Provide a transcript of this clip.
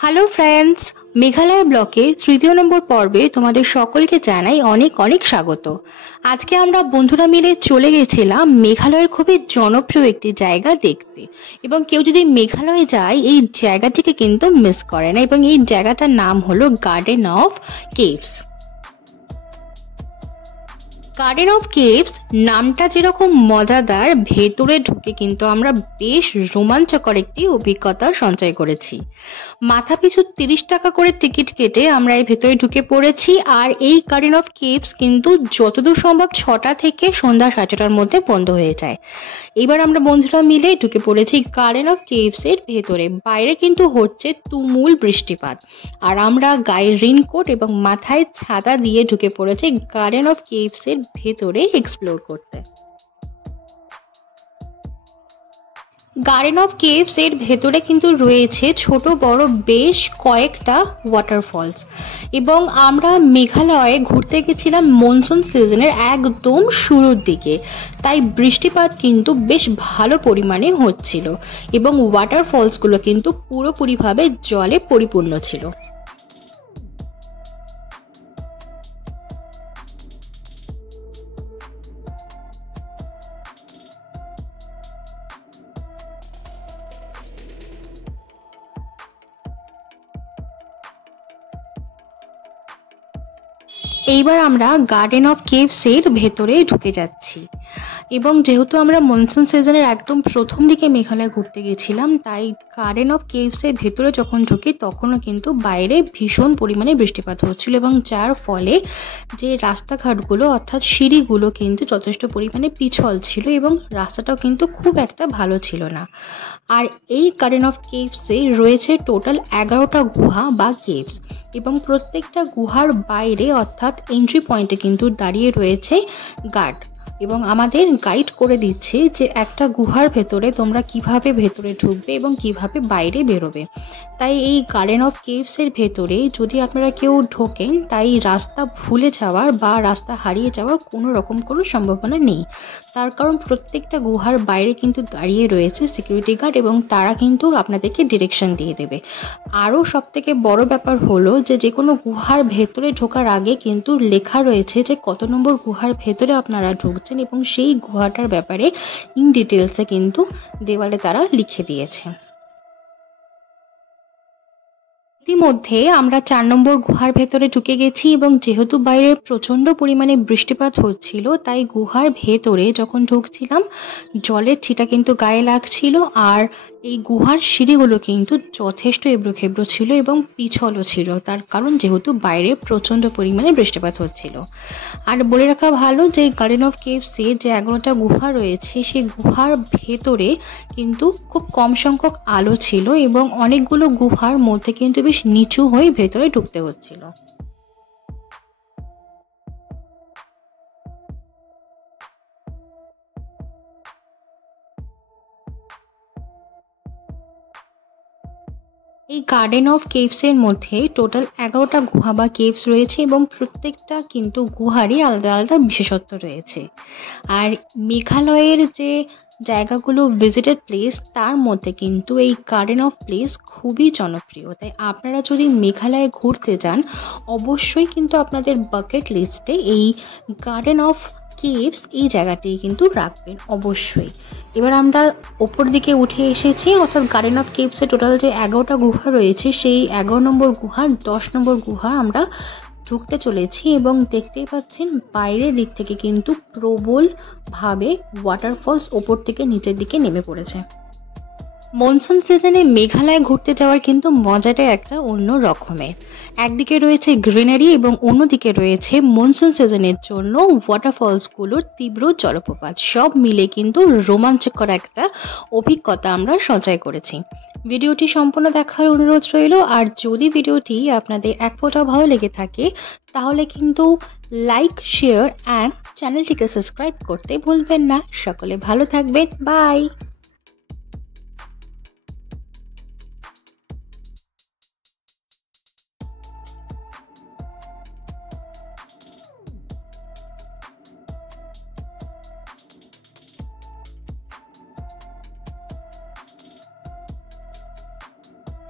Hello friends, Meghalaya ব্লকে তৃতীয় নম্বর পর্বে তোমাদের সকলকে জানাই অনেক অনেক স্বাগত। আজকে আমরা বন্ধুরা মিলে চলে গেছিলাম মেঘালয়ের খুবই জনপ্রিয় একটি জায়গা দেখতে, এবং কেউ যদি মেঘালয়ে যায় এই জায়গাটিকে কিন্তু মিস করে না, এবং এই জায়গাটার নাম হলো garden of caves. Garden of caves নামটা যেরকম মজাদার, ভেতরে ঢুকে কিন্তু আমরা বেশ রোমাঞ্চকর একটি অভিজ্ঞতা সঞ্চয় করেছি। মাথা পিছু 30 টাকা করে টিকিট কেটে আমরা এর ভেতরে ঢুকে পড়েছি। আর এই গার্ডেন অফ কেভস কিন্তু যতদূর সম্ভব 6টা থেকে সন্ধ্যা 6টার মধ্যে বন্ধ হয়ে যায়। এবার আমরা বন্ধুরা মিলে ঢুকে পড়েছি গার্ডেন অফ কেভস এর ভেতরে। বাইরে কিন্তু হচ্ছে তুমুল বৃষ্টিপাত, আর আমরা গায়ে রেইনকোট এবং মাথায় ছাতা দিয়ে ঢুকে পড়েছি গার্ডেন অফ কেভস এর ভেতরে এক্সপ্লোর করতে। গার্ডেন অফ কেভস এর ভেতরে কিন্তু রয়েছে ছোট বড় বেশ কয়েকটা ওয়াটারফলস, এবং আমরা মেঘালয়ে ঘুরতে গেছিলাম মনসুন সিজনের একদম শুরুর দিকে, তাই বৃষ্টিপাত কিন্তু বেশ ভালো পরিমাণে হচ্ছিল এবং ওয়াটারফলসগুলো কিন্তু পুরোপুরিভাবে জলে পরিপূর্ণ ছিল। এইবার আমরা গার্ডেন অফ কেভস এর ভেতরে ঢুকে যাচ্ছি, এবং যেহেতু আমরা মনসুন সিজনের একদম প্রথম দিকে মেঘালয় ঘুরতে গেছিলাম, তাই গার্ডেন অফ কেভস এর ভেতরে যখন ঢুকি তখনও কিন্তু বাইরে ভীষণ পরিমাণে বৃষ্টিপাত হচ্ছিল, এবং যার ফলে যে রাস্তাঘাটগুলো অর্থাৎ সিঁড়িগুলো কিন্তু যথেষ্ট পরিমাণে পিছল ছিল, এবং রাস্তাটাও কিন্তু খুব একটা ভালো ছিল না। আর এই গার্ডেন অফ কেভসে রয়েছে টোটাল 11টা গুহা বা কেভস, এবং প্রত্যেকটা গুহার বাইরে অর্থাৎ এন্ট্রি পয়েন্টে কিন্তু দাঁড়িয়ে রয়েছে গার্ড, এবং আমাদের গাইড করে দিচ্ছে যে একটা গুহার ভেতরে তোমরা কিভাবে ভেতরে ঢুকবে এবং কিভাবে বাইরে বেরোবে। তাই এই গার্ডেন অফ কেভস এর ভেতরে যদি আপনারা কেউ ঢোকেন, তাই রাস্তা ভুলে যাওয়ার বা রাস্তা হারিয়ে যাওয়ার কোনো সম্ভাবনা নেই, তার কারণ প্রত্যেকটা গুহার বাইরে কিন্তু দাঁড়িয়ে রয়েছে সিকিউরিটি গার্ড, এবং তারা কিন্তু আপনাদেরকে ডিরেকশন দিয়ে দেবে। আরও সবথেকে বড় ব্যাপার হলো যে কোনো গুহার ভেতরে ঢোকার আগে কিন্তু লেখা রয়েছে যে কত নম্বর গুহার ভেতরে আপনারা ঢুকছেন, এবং সেই গুহাটার ব্যাপারে ইন ডিটেলসে কিন্তু দেওয়ালে তারা লিখে দিয়েছে। ইতিমধ্যে আমরা 4 নম্বর গুহার ভেতরে ঢুকে গেছি, এবং যেহেতু বাইরে প্রচন্ড পরিমাণে বৃষ্টিপাত হচ্ছিল, তাই গুহার ভেতরে যখন ঢুকছিলাম জলের ছিটা কিন্তু গায়ে লাগছিল, আর এই গুহার সিঁড়িগুলো কিন্তু যথেষ্ট এবড়োখেবড়ো ছিল এবং পিছলও ছিল, তার কারণ যেহেতু বাইরে প্রচন্ড পরিমাণে বৃষ্টিপাত হচ্ছিল। আর বলে রাখা ভালো যে গার্ডেন অফ কেভসে যে 11টা গুহা রয়েছে, সেই গুহার ভেতরে কিন্তু খুব কম সংখ্যক আলো ছিল, এবং অনেকগুলো গুহার মধ্যে কিন্তু বেশ নিচু হয়ে ভেতরে ঢুকতে হচ্ছিল। এই গার্ডেন অফ কেভস এর মধ্যে টোটাল 11টা গুহা বা কেভস রয়েছে, এবং প্রত্যেকটা কিন্তু গুহারই আলাদা আলাদা বিশেষত্ব রয়েছে। আর মেঘালয়ের যে জায়গাগুলো ভিজিটেড প্লেস, তার মধ্যে কিন্তু এই গার্ডেন অফ প্লেস খুবই জনপ্রিয়। তাই আপনারা যদি মেঘালয়ে ঘুরতে যান, অবশ্যই কিন্তু আপনাদের বাকেট লিস্টে এই গার্ডেন অফ কেভস এই জায়গাটি কিন্তু রাখবেন অবশ্যই। এবার আমরা ওপর দিকে উঠে এসেছি, অর্থাৎ গার্ডেন অফ কেভসে টোটাল যে 11টা গুহা রয়েছে, সেই 11 নম্বর গুহা 10 নম্বর গুহা আমরা ঢুকতে চলেছি, এবং দেখতেই পাচ্ছেন বাইরের দিক থেকে কিন্তু প্রবলভাবে ওয়াটারফলস ওপর থেকে নিচের দিকে নেমে পড়েছে। মনসুন সিজনে মেঘালয় ঘুরতে যাওয়ার কিন্তু মজাটাই একটা অন্য রকমের। একদিকে রয়েছে গ্রিনারি, এবং অন্যদিকে রয়েছে মনসুন সিজনের জন্য ওয়াটারফলসগুলোর তীব্র জলপ্রপাত। সব মিলে কিন্তু রোমাঞ্চকর একটা অভিজ্ঞতা আমরা সঞ্চয় করেছি। ভিডিওটি সম্পূর্ণ দেখার অনুরোধ রইল, আর যদি ভিডিওটি আপনাদের এক ফোঁটা ভালো লেগে থাকে তাহলে কিন্তু লাইক, শেয়ার অ্যান্ড চ্যানেলটিকে সাবস্ক্রাইব করতে ভুলবেন না। সকলে ভালো থাকবেন, বাই।